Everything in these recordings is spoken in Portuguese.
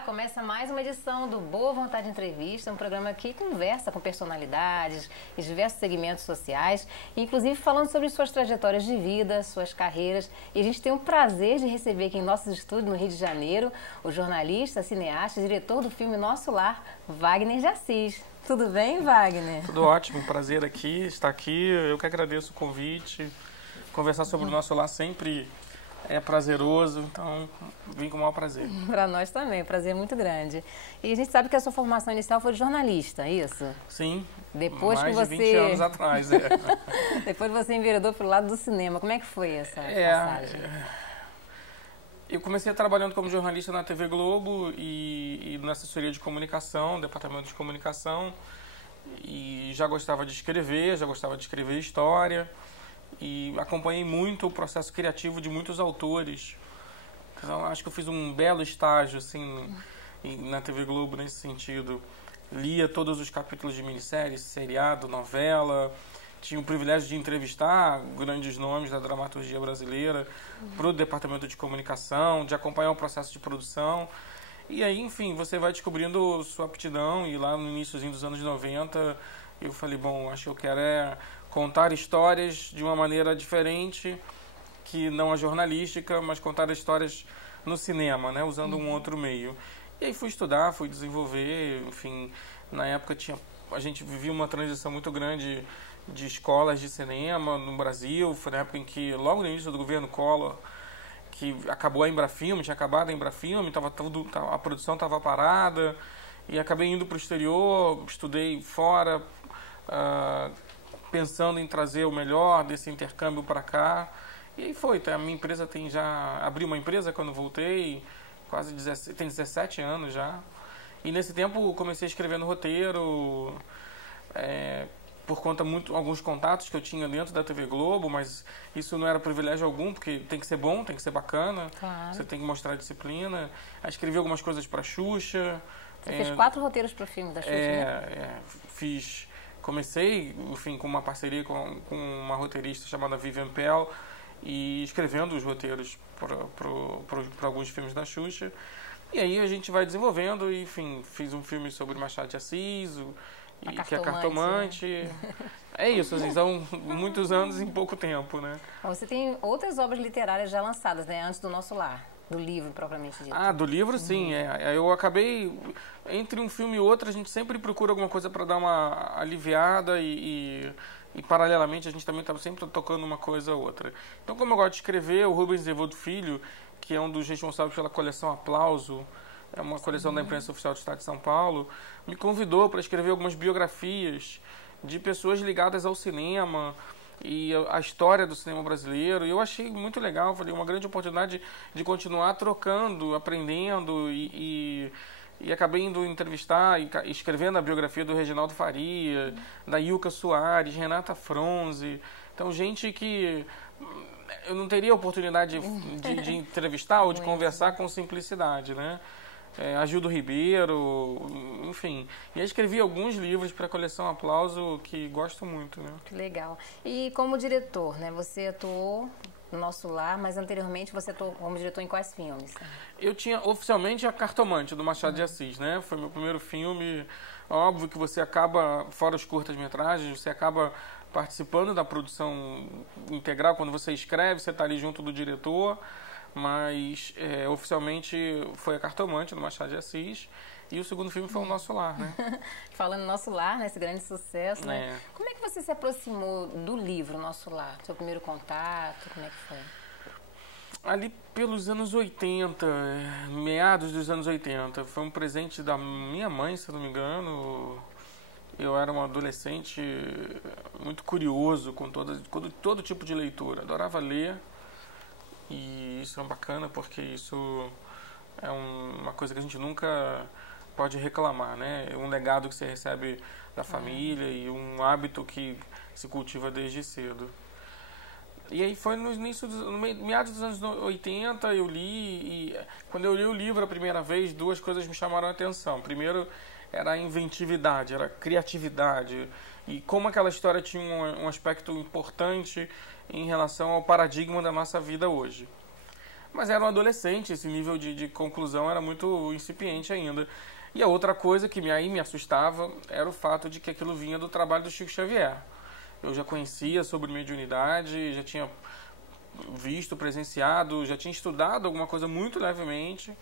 Olá, começa mais uma edição do Boa Vontade Entrevista, um programa que conversa com personalidades e diversos segmentos sociais, inclusive falando sobre suas trajetórias de vida, suas carreiras. E a gente tem o prazer de receber aqui em nossos estúdios no Rio de Janeiro o jornalista, cineasta e diretor do filme Nosso Lar, Wagner de Assis. Tudo bem, Wagner? Tudo ótimo, prazer estar aqui. Eu que agradeço o convite. Conversar sobre o Nosso Lar sempre é prazeroso, então vim com o maior prazer. Para nós também, prazer muito grande. E a gente sabe que a sua formação inicial foi de jornalista, é isso? Sim, depois mais que você... de 20 anos atrás. Depois você enveredou para o lado do cinema. Como é que foi essa passagem? Eu comecei trabalhando como jornalista na TV Globo e na assessoria de comunicação, departamento de comunicação, e já gostava de escrever história. E acompanhei muito o processo criativo de muitos autores. Então, acho que eu fiz um belo estágio assim, na TV Globo nesse sentido. Lia todos os capítulos de minisséries, seriado, novela. Tinha o privilégio de entrevistar grandes nomes da dramaturgia brasileira para o departamento de comunicação, de acompanhar o processo de produção. E aí, enfim, você vai descobrindo sua aptidão. E lá no iníciozinho dos anos 90, eu falei, bom, acho que eu quero contar histórias de uma maneira diferente, que não a jornalística, mas contar histórias no cinema, né, usando um outro meio. E aí fui estudar, fui desenvolver, enfim, na época a gente vivia uma transição muito grande de escolas de cinema no Brasil. Foi na época em que, logo no início do governo Collor, que acabou a Embrafilme, tinha acabado a Embrafilme, a produção estava parada, e acabei indo para o exterior, estudei fora, pensando em trazer o melhor desse intercâmbio para cá. E aí foi, a minha empresa abri uma empresa quando voltei, tem 17 anos já. E nesse tempo comecei escrevendo roteiro, por conta alguns contatos que eu tinha dentro da TV Globo, mas isso não era privilégio algum, porque tem que ser bom, tem que ser bacana, claro. Você tem que mostrar disciplina. Aí escrevi algumas coisas para a Xuxa. Você fez 4 roteiros para o filme da Xuxa, né? Comecei, enfim, com uma parceria com uma roteirista chamada Vivian Pell, e escrevendo os roteiros para alguns filmes da Xuxa. E aí a gente vai desenvolvendo, e, enfim, fiz um filme sobre Machado de Assis, que é Cartomante. Né? É isso, assim, são muitos anos em pouco tempo, né? Você tem outras obras literárias já lançadas, né, antes do Nosso Lar. Do livro, propriamente dito. Do livro, sim. Eu acabei, entre um filme e outro, a gente sempre procura alguma coisa para dar uma aliviada e paralelamente, a gente também está sempre tocando uma coisa ou outra. Então, como eu gosto de escrever, o Rubens Devoto Filho, que é um dos responsáveis pela coleção Aplauso, é uma coleção da imprensa oficial do Estado de São Paulo, me convidou para escrever algumas biografias de pessoas ligadas ao cinema e a história do cinema brasileiro. E eu achei muito legal, falei, uma grande oportunidade de continuar trocando, aprendendo, e acabei indo entrevistar e escrevendo a biografia do Reginaldo Faria, da Ilka Soares, Renata Fronze. Então, gente que eu não teria oportunidade de entrevistar ou de conversar com simplicidade, né? Agildo Ribeiro, enfim. E aí escrevi alguns livros para a coleção Aplauso que gosto muito, né? Que legal. E como diretor, né? Você atuou no Nosso Lar, mas anteriormente você atuou como diretor em quais filmes? Eu tinha oficialmente a Cartomante, do Machado de Assis, né? Foi meu primeiro filme. Óbvio que você acaba, fora os curtas-metragens, você acaba participando da produção integral. Quando você escreve, você está ali junto do diretor. Mas oficialmente foi a Cartomante, do Machado de Assis, e o segundo filme foi o Nosso Lar, né? Falando Nosso Lar, né, esse grande sucesso, né? Como é que você se aproximou do livro Nosso Lar? Seu primeiro contato, como é que foi? Ali pelos anos 80, meados dos anos 80, foi um presente da minha mãe, se não me engano. Eu era um adolescente muito curioso com todo tipo de leitura, adorava ler. E isso é bacana, porque isso é uma coisa que a gente nunca pode reclamar, né? É um legado que você recebe da família e um hábito que se cultiva desde cedo. E aí foi no meados dos anos 80, eu li, e quando eu li o livro a primeira vez, 2 coisas me chamaram a atenção. Primeiro, era a inventividade, era a criatividade, e como aquela história tinha um aspecto importante em relação ao paradigma da nossa vida hoje. mas era um adolescente, esse nível de conclusão era muito incipiente ainda. E a outra coisa que aí me assustava era o fato de que aquilo vinha do trabalho do Chico Xavier. Eu já conhecia sobre mediunidade, já tinha visto, presenciado, já tinha estudado alguma coisa muito levemente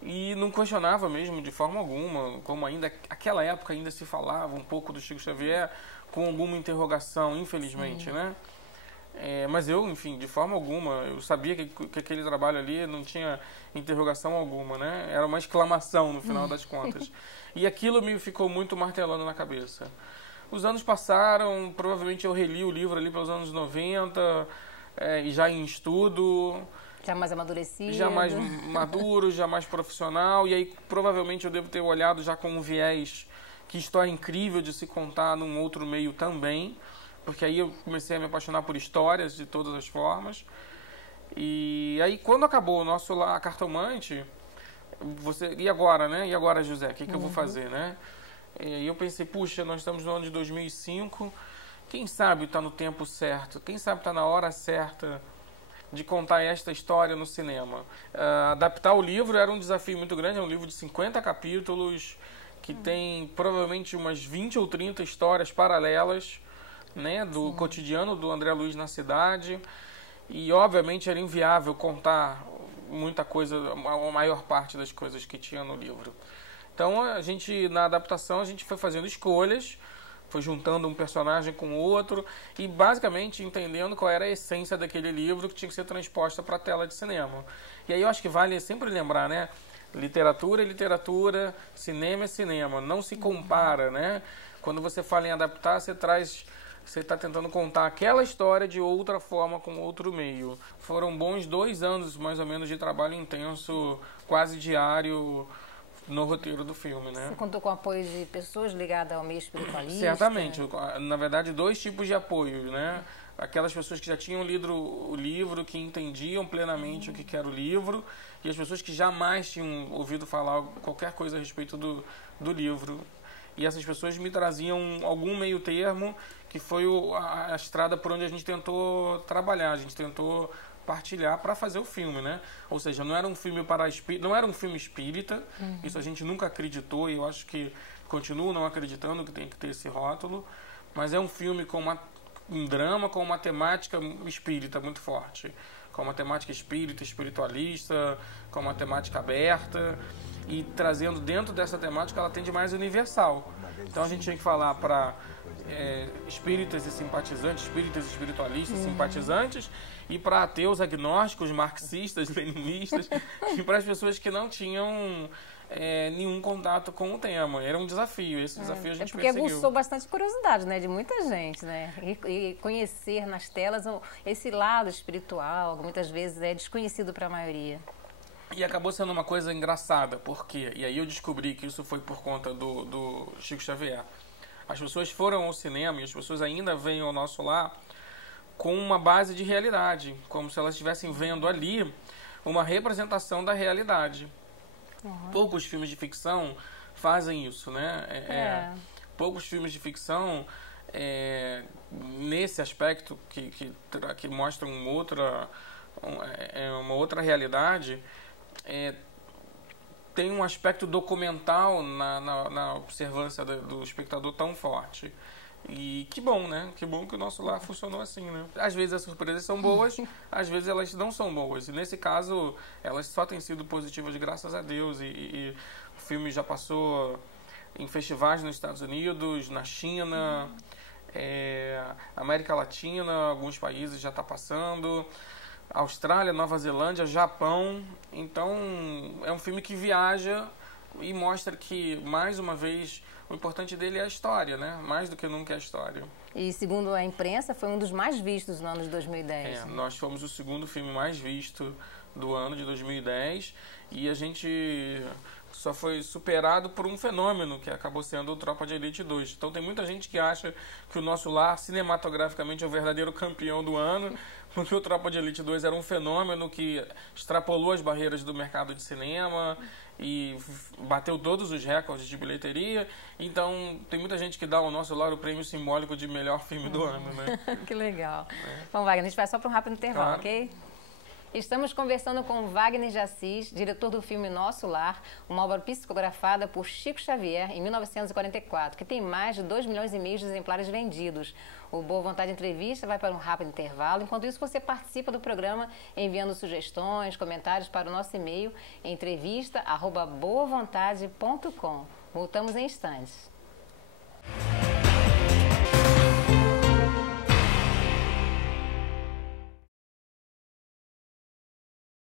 e não questionava mesmo de forma alguma, como ainda naquela época ainda se falava um pouco do Chico Xavier com alguma interrogação, infelizmente, Sim. né? Mas eu, enfim, de forma alguma, eu sabia que aquele trabalho ali não tinha interrogação alguma, né? Era uma exclamação no final das contas. E aquilo me ficou muito martelando na cabeça. Os anos passaram, provavelmente eu reli o livro ali pelos anos 90, e já em estudo. Já mais amadurecido. Já mais maduro, já mais profissional. E aí provavelmente eu devo ter olhado já com um viés, que história incrível de se contar num outro meio também. Porque aí eu comecei a me apaixonar por histórias de todas as formas. E aí quando acabou o nosso lá Cartomante, e agora, né? E agora, José, o que eu vou fazer, né? E eu pensei, puxa, nós estamos no ano de 2005, quem sabe está no tempo certo, quem sabe está na hora certa de contar esta história no cinema. Adaptar o livro era um desafio muito grande, é um livro de 50 capítulos, que tem provavelmente umas 20 ou 30 histórias paralelas, né, do cotidiano do André Luiz na cidade, e obviamente era inviável contar muita coisa, a maior parte das coisas que tinha no livro. Então a gente, na adaptação, a gente foi fazendo escolhas, foi juntando um personagem com outro e basicamente entendendo qual era a essência daquele livro que tinha que ser transposta para a tela de cinema. E aí eu acho que vale sempre lembrar, né? Literatura é literatura, cinema é cinema, não se compara, né? Quando você fala em adaptar, você está tentando contar aquela história de outra forma, com outro meio. Foram bons 2 anos, mais ou menos, de trabalho intenso, quase diário, no roteiro do filme, né? Você contou com o apoio de pessoas ligadas ao meio espiritualista? Certamente. Na verdade, 2 tipos de apoio, né? Aquelas pessoas que já tinham lido o livro, que entendiam plenamente o que era o livro, e as pessoas que jamais tinham ouvido falar qualquer coisa a respeito do livro. E essas pessoas me traziam algum meio termo, que foi a estrada por onde a gente tentou trabalhar, a gente tentou partilhar para fazer o filme, né? Ou seja, não era um filme não era um filme espírita, isso a gente nunca acreditou e eu acho que continuo não acreditando que tem que ter esse rótulo, mas é um filme com um drama com uma temática espírita muito forte, com uma temática espírita, espiritualista, com uma temática aberta e trazendo dentro dessa temática ela tende mais universal. Então a gente tinha que falar para espíritas e simpatizantes, espíritas e espiritualistas, simpatizantes, e para ateus, agnósticos, marxistas, leninistas, e para as pessoas que não tinham nenhum contato com o tema. Era um desafio, esse desafio a gente porque perseguiu. aguçou bastante curiosidade, né, de muita gente, né, e conhecer nas telas esse lado espiritual, que muitas vezes é desconhecido para a maioria. E acabou sendo uma coisa engraçada, porque, e aí eu descobri que isso foi por conta do Chico Xavier. As pessoas foram ao cinema e as pessoas ainda vêm ao nosso lar com uma base de realidade, como se elas estivessem vendo ali uma representação da realidade. Poucos filmes de ficção fazem isso, né? Poucos filmes de ficção, nesse aspecto que mostram uma outra realidade, tem um aspecto documental na observância do espectador tão forte. E que bom, né? Que bom que o nosso lar funcionou assim, né? Às vezes as surpresas são boas, às vezes elas não são boas. E nesse caso, elas só têm sido positivas graças a Deus. E o filme já passou em festivais nos Estados Unidos, na China, América Latina, alguns países já está passando. Austrália, Nova Zelândia, Japão. Então, é um filme que viaja e mostra que, mais uma vez, o importante dele é a história, né? Mais do que nunca é a história. E, segundo a imprensa, foi um dos mais vistos no ano de 2010. Nós fomos o segundo filme mais visto do ano de 2010 e a gente só foi superado por um fenômeno que acabou sendo o Tropa de Elite 2. Então tem muita gente que acha que o Nosso Lar cinematograficamente é o verdadeiro campeão do ano, porque o Tropa de Elite 2 era um fenômeno que extrapolou as barreiras do mercado de cinema e bateu todos os recordes de bilheteria. Então tem muita gente que dá ao Nosso Lar o prêmio simbólico de melhor filme do ano, né? Que legal. Bom, Wagner, a gente vai só para um rápido intervalo, claro. Ok? Estamos conversando com Wagner de Assis, diretor do filme Nosso Lar, uma obra psicografada por Chico Xavier em 1944, que tem mais de 2,5 milhões de exemplares vendidos. O Boa Vontade Entrevista vai para um rápido intervalo. Enquanto isso, você participa do programa enviando sugestões, comentários para o nosso e-mail entrevista@boavontade.com. Voltamos em instantes.